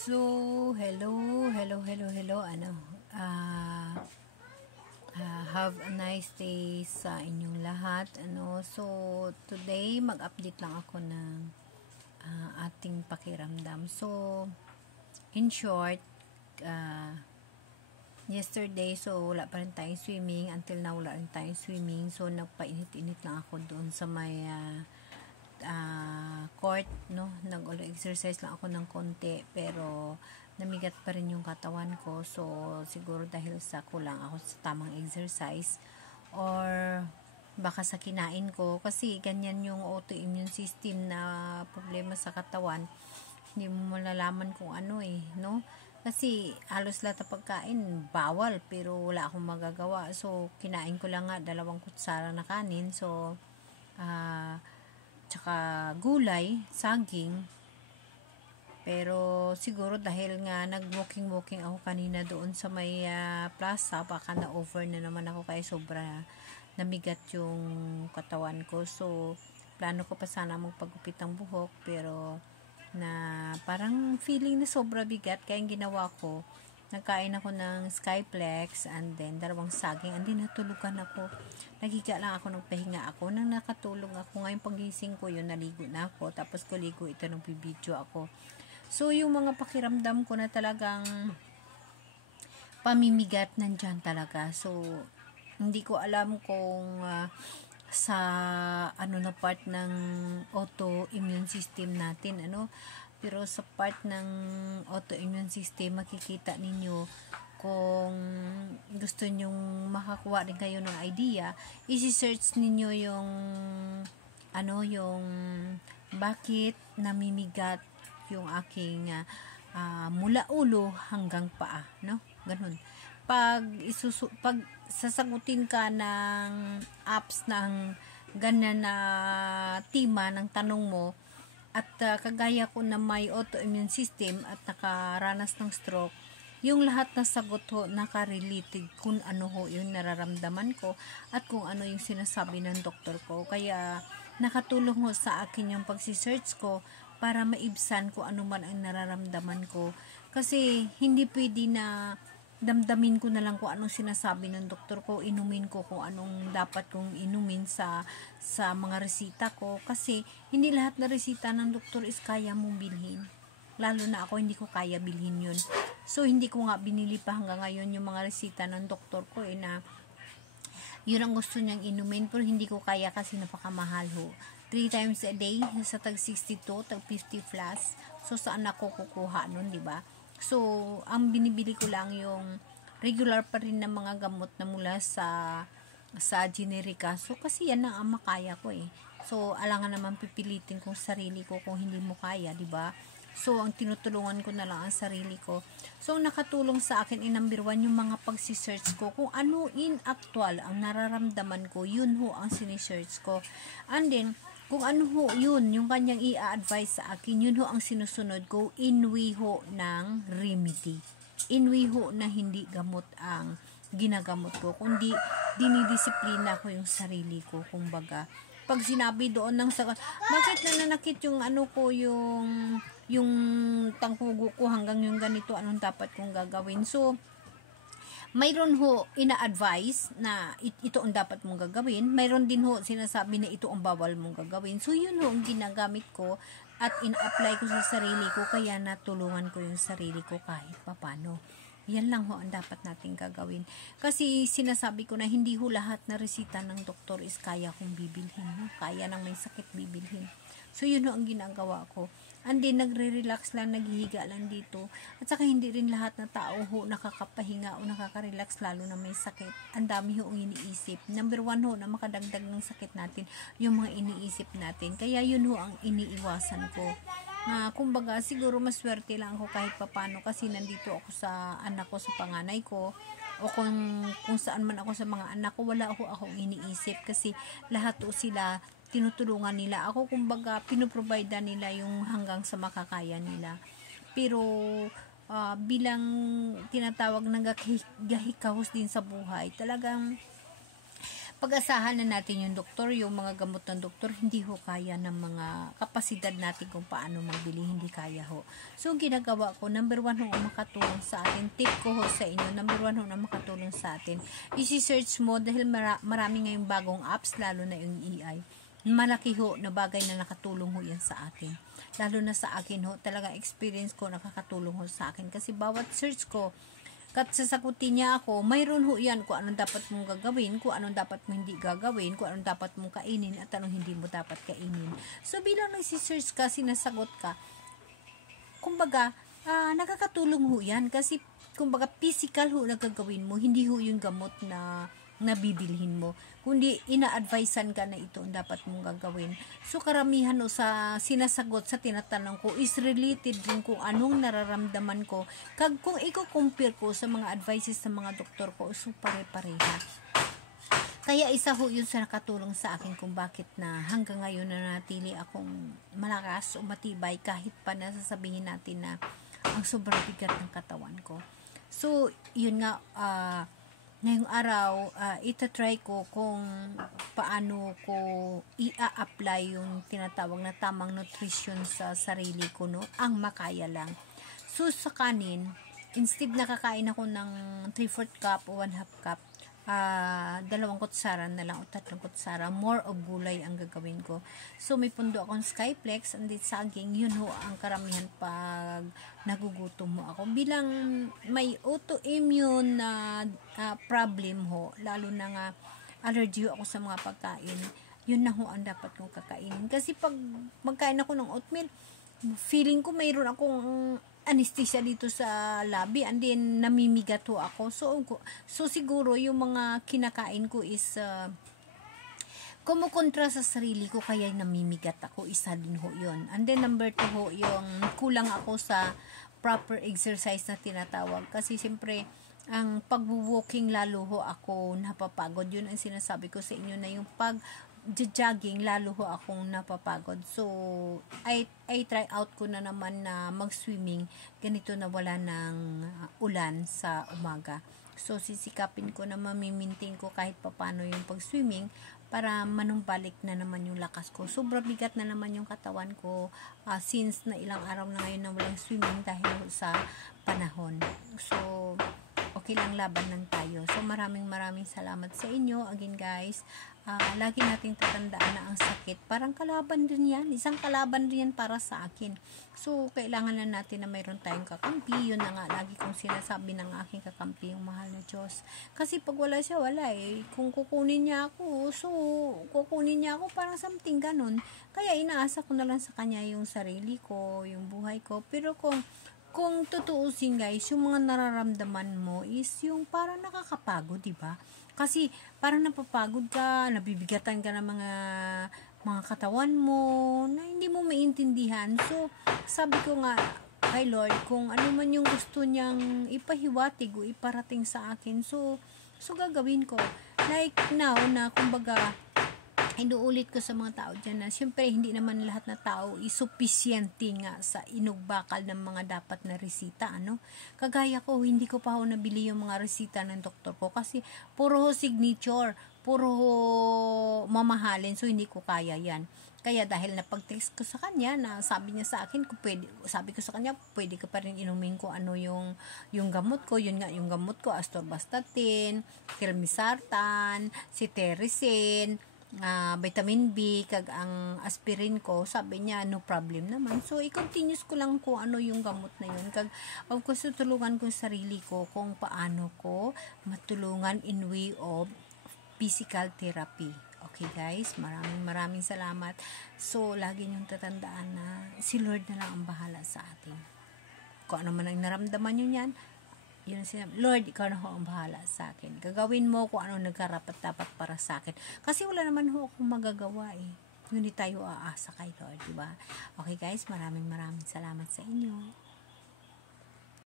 So, hello. Have a nice day sa inyong lahat. So, today mag-update lang ako ng ating pakiramdam. So, in short, yesterday, so wala pa rin tayong swimming. Until now, wala rin tayong swimming. So, nagpainit-init lang ako doon sa may court, no? Nag-exercise lang ako ng konti, pero namigat pa rin yung katawan ko. So, siguro dahil sa kulang ako sa tamang exercise or baka sa kinain ko. Kasi ganyan yung autoimmune system na problema sa katawan. Hindi mo malalaman kung ano no? Kasi halos lahat ng pagkain bawal, pero wala akong magagawa. So, kinain ko lang nga 2 kutsara na kanin. So, tsaka gulay, saging. Pero siguro dahil nga nag-walking ako kanina doon sa may plaza, baka na-over na naman ako kaya sobra namigat yung katawan ko. So, plano ko pa sana magpagupit ng buhok, pero na parang feeling na sobra bigat, kaya yung ginawa ko, nagkain ako ng Skyplex and then 2 saging, and then natulugan ako. Naghiga lang ako, nagpahinga ako. Nang nakatulog ako, ngayon pagising ko yun, naligo na ako. Tapos ko ligo ito, nagbibideo ako. So, yung mga pakiramdam ko na talagang pamimigat, nandyan talaga. So, hindi ko alam kung sa na part ng autoimmune system natin, pero sa part ng autoimmune system, makikita ninyo kung gusto nyong makakuha rin kayo ng idea, isi-search ninyo yung yung bakit namimigat yung aking mula ulo hanggang paa, no? Ganun. Pag sasagutin ka ng apps ng ganyan na tema ng tanong mo, at kagaya ko na may autoimmune system at nakaranas ng stroke, yung lahat ng sagot ho nakarelated kung ano ho yung nararamdaman ko at kung ano yung sinasabi ng doktor ko. Kaya nakatulong ho sa akin yung pagsisearch ko para maibsan ko ano man ang nararamdaman ko. Kasi hindi pwede na damdamin ko na lang kung anong sinasabi ng doktor ko, inumin ko kung anong dapat kong inumin sa mga resita ko, kasi hindi lahat na resita ng doktor is kaya mong bilhin. Lalo na ako, hindi ko kaya bilhin yun. So, hindi ko nga binili pa hanggang ngayon yung mga resita ng doktor ko na yun ang gusto niyang inumin, pero hindi ko kaya kasi napakamahal ho. 3 times a day, sa tag 62, tag 50 plus. So, saan ako kukuha nun, di ba? So, ang binibili ko lang yung regular pa rin na mga gamot na mula sa generika. So, kasi yan ang makaya ko So, alangan naman pipilitin kong sarili ko kung hindi mo kaya, di ba? So, ang tinutulungan ko na lang ang sarili ko. So, nakatulong sa akin number 1 yung mga pagsisearch ko. Kung ano in actual ang nararamdaman ko, yun ho ang sinesearch ko. And then, kung ano ho yun, yung kanyang i-advise sa akin, yun ho ang sinusunod ko, inwi ho ng remedy. Inwi ho na hindi gamot ang ginagamot ko, kundi dinidisiplina ko yung sarili ko, kumbaga. Pag sinabi doon ng bakit nananakit yung ko, yung tangkugo ko hanggang yung ganito, anong dapat kong gagawin? So, mayroon ho ina-advise na ito ang dapat mong gagawin. Mayroon din ho sinasabi na ito ang bawal mong gagawin. So, yun ho ang ginagamit ko at in-apply ko sa sarili ko, kaya natulungan ko yung sarili ko kahit papano. Yan lang ho ang dapat nating gagawin. Kasi sinasabi ko na hindi ho lahat na resita ng doktor is kaya kong bibilhin. Kaya nang may sakit bibilhin. So, yun ho ang ginagawa ko. And then, nagre-relax lang, naghihiga lang dito. At saka, hindi rin lahat na tao ho nakakapahinga o nakaka-relax, lalo na may sakit. Ang dami ho ang iniisip. Number 1 ho, na makadagdag ng sakit natin, yung mga iniisip natin. Kaya, yun ho ang iniiwasan ko. Kumbaga, siguro maswerte lang ako kahit papano, kasi nandito ako sa anak ko, sa panganay ko, o kung saan man ako sa mga anak ko, wala ho akong iniisip, kasi lahat ho sila tinutulungan nila ako, kumbaga pinoprovide nila yung hanggang sa makakaya nila. Pero bilang tinatawag na gahikahos din sa buhay, talagang pag-asahan na natin yung doktor, yung mga gamot ng doktor, hindi ho kaya ng mga kapasidad natin kung paano magbili, hindi kaya ho. So, ginagawa ko, number 1 ho ang makatulong sa atin. Tip ko ho sa inyo, number 1 ho na makatulong sa atin. Isi-search mo dahil marami ngayong bagong apps, lalo na yung AI. Malaki ho na bagay na nakatulong ho yan sa atin. Lalo na sa akin ho, talaga experience ko nakakatulong ho sa akin. Kasi bawat search ko, kat sasagutin niya ako, mayroon ho yan kung anong dapat mong gagawin, kung anong dapat mo hindi gagawin, kung anong dapat mong kainin, at anong hindi mo dapat kainin. So, bilang nagsisearch ka, sinasagot ka, kumbaga, nakakatulong ho yan. Kasi, kumbaga, physical ho na gagawin mo, hindi ho yung gamot na nabibilhin mo, kundi ina-advisean ka na ito ang dapat mong gagawin. So karamihan o sa sinasagot sa tinatanong ko is related din kung anong nararamdaman ko, kung i-compare ko sa mga advices ng mga doktor ko, so pare-pareha. Kaya isa ho yun sa nakatulong sa akin kung bakit na hanggang ngayon na natili akong malakas o matibay kahit pa nasasabihin natin na ang sobrang bigat ng katawan ko. So yun nga, ngayong araw, itatry ko kung paano ko i-apply yung tinatawag na tamang nutrition sa sarili ko, no? Ang makaya lang. So, sa kanin, instead nakakain ako ng 3/4 cup o 1/2 cup, 2 kutsara na lang o 3 kutsara, more of gulay ang gagawin ko. So, may pundo akong Skyplex, and then saging, yun ho ang karamihan pag nagugutom mo ako. Bilang may autoimmune na problem ho, lalo na nga allergy ako sa mga pagkain, yun na ho ang dapat kong kakainin. Kasi pag magkain ako ng oatmeal, feeling ko mayroon akong anesthesia dito sa labi, and then namimigat ho ako. So siguro yung mga kinakain ko is kumukontra sa sarili ko, kaya namimigat ako, isa din ho yun. And then number 2 ho, yung kulang ako sa proper exercise na tinatawag. Kasi siyempre ang pag-walking, lalo ho ako napapagod. Yun ang sinasabi ko sa inyo, na yung pag-jogging, lalo ho akong napapagod. So, I try out ko na naman na mag-swimming, ganito na wala ng ulan sa umaga. So, sisikapin ko na mamimintain ko kahit papano yung pag-swimming para manumbalik na naman yung lakas ko. Sobrang bigat na naman yung katawan ko since na ilang araw na ngayon na walang swimming dahil sa panahon. So, okay lang, laban lang tayo. So, maraming salamat sa inyo. Again guys, lagi nating tatandaan na ang sakit, parang kalaban din yan. Isang kalaban din yan para sa akin. So, kailangan lang natin na mayroon tayong kakampi. Yun na nga, lagi kong sinasabi ng aking kakampi, yung mahal na Diyos. Kasi pag wala siya, wala eh. Kung kukunin niya ako, so, kukunin niya ako, parang something ganun. Kaya inaasa ko na lang sa kanya yung sarili ko, yung buhay ko. Pero kung tutuusin guys, yung mga nararamdaman mo is yung parang nakakapagod, di ba? Kasi parang napapagod ka, nabibigatan ka ng mga katawan mo na hindi mo maintindihan. So, sabi ko nga kay Lord, kung ano man yung gusto niyang ipahiwatig o iparating sa akin, so gagawin ko. Like now na kumbaga inuulit ko sa mga tao dyan na siyempre hindi naman lahat na tao isupisyente nga sa inugbakal ng mga dapat na resita, ano? Kagaya ko, hindi ko pa ako nabili yung mga resita ng doktor ko kasi puro signature, puro mamahalin, so hindi ko kaya yan. Kaya dahil napag-text ko sa kanya na sabi niya sa akin, sabi ko sa kanya, pwede ka pa rin inumin ko ano yung gamot ko. Yun nga, yung gamot ko, Atorvastatin, Telmisartan, Cetirizine, vitamin B, kag ang aspirin ko, sabi niya, no problem naman. So, i-continuous ko lang kung ano yung gamot na yun. Kag, of course, tutulungan ko sarili ko kung paano ko matulungan in way of physical therapy. Okay guys, maraming salamat. So, lagi niyong tatandaan na si Lord na lang ang bahala sa atin. Kung ano man ang naramdaman niyo yan, yun sinabi, Lord, ikaw na ho ang bahala sa akin. Gagawin mo kung ano nagkarapat-dapat para sa akin. Kasi wala naman ho akong magagawa eh. Ngunit tayo aasa kay Lord, diba? Okay guys, maraming salamat sa inyo.